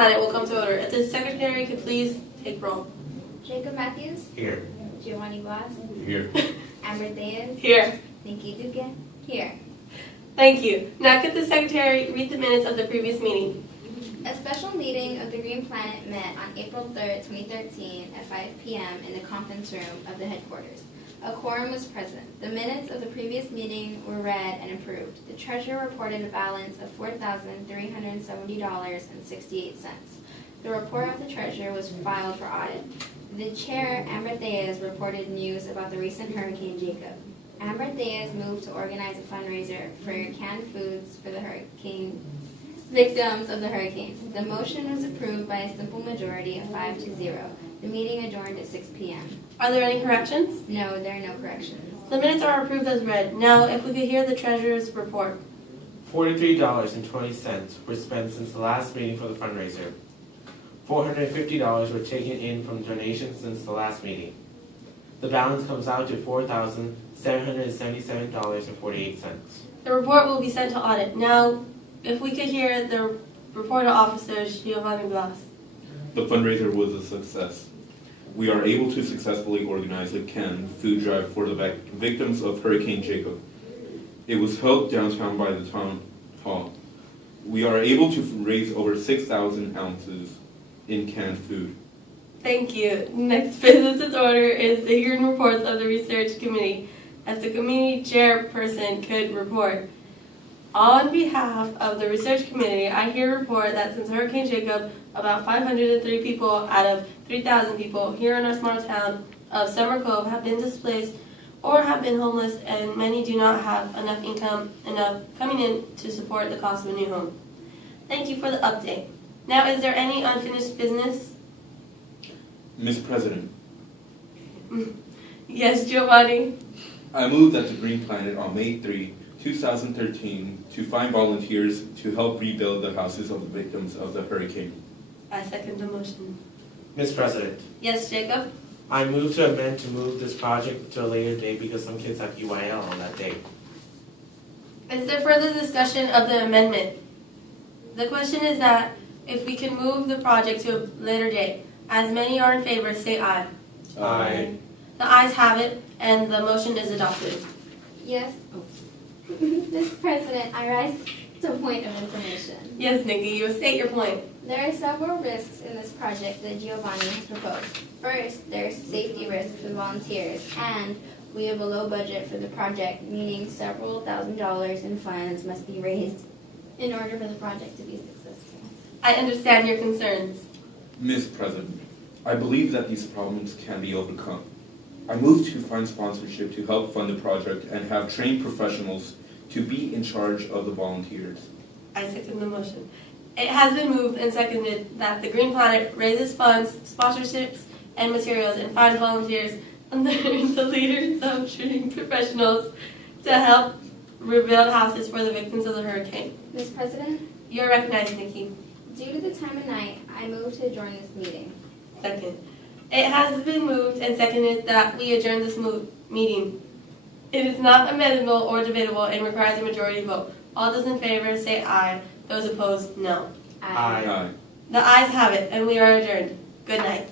Planet will come to order. If the secretary could please take roll. Jacob Matthews. Here. Giovanni Blas. Here. Amber Diaz. Here. Nikki Duque. Here. Thank you. Now could the secretary read the minutes of the previous meeting? A special meeting of the Green Planet met on April 3rd, 2013 at 5 p.m. in the conference room of the headquarters. A quorum was present. The minutes of the previous meeting were read and approved. The treasurer reported a balance of $4,370.68. The report of the treasurer was filed for audit. The chair, Amber Diaz, reported news about the recent Hurricane Jacob. Amber Diaz moved to organize a fundraiser for canned foods for the victims of the hurricane. The motion was approved by a simple majority of 5-0. The meeting adjourned at 6 p.m. Are there any corrections? No, there are no corrections. The minutes are approved as read. Now, if we could hear the treasurer's report. $43.20 were spent since the last meeting for the fundraiser. $450 were taken in from donations since the last meeting. The balance comes out to $4,777.48. The report will be sent to audit. Now, if we could hear the report of officers, Giovanni Blas. The fundraiser was a success. We are able to successfully organize a canned food drive for the victims of Hurricane Jacob. It was held downtown by the town hall. We are able to raise over 6,000 ounces in canned food. Thank you. Next business order is the hearing reports of the research committee. If the committee chairperson could report. On behalf of the research committee, I here report that since Hurricane Jacob, about 503 people out of 3,000 people here in our small town of Summer Cove have been displaced or have been homeless, and many do not have enough income coming in to support the cost of a new home. Thank you for the update. Now, is there any unfinished business? Ms. President, Yes, Giovanni. I move that the Green Planet on May 3, 2013 to find volunteers to help rebuild the houses of the victims of the hurricane. I second the motion. Ms. President, Yes, Jacob? I move to amend to move this project to a later date because some kids have UIL on that date. Is there further discussion of the amendment? The question is that if we can move the project to a later date. As many are in favor, say aye. Aye. The ayes have it, and the motion is adopted. Yes. Mr. President, I rise to a point of information. Yes, Nikki, you state your point. There are several risks in this project that Giovanni has proposed. First, there is safety risk for volunteers, and we have a low budget for the project, meaning several $1,000s in funds must be raised in order for the project to be successful. I understand your concerns. Ms. President, I believe that these problems can be overcome. I move to find sponsorship to help fund the project and have trained professionals to be in charge of the volunteers. I second the motion. It has been moved and seconded that the Green Planet raises funds, sponsorships, and materials and finds volunteers under the leaders of trained professionals to help rebuild houses for the victims of the hurricane. Ms. President, You are recognized, Nikki. due to the time of night, I move to adjourn this meeting. Second. It has been moved and seconded that we adjourn this meeting. It is not amendable or debatable and requires a majority vote. All those in favor say aye. Those opposed, no. Aye. Aye. The ayes have it, and we are adjourned. Good night.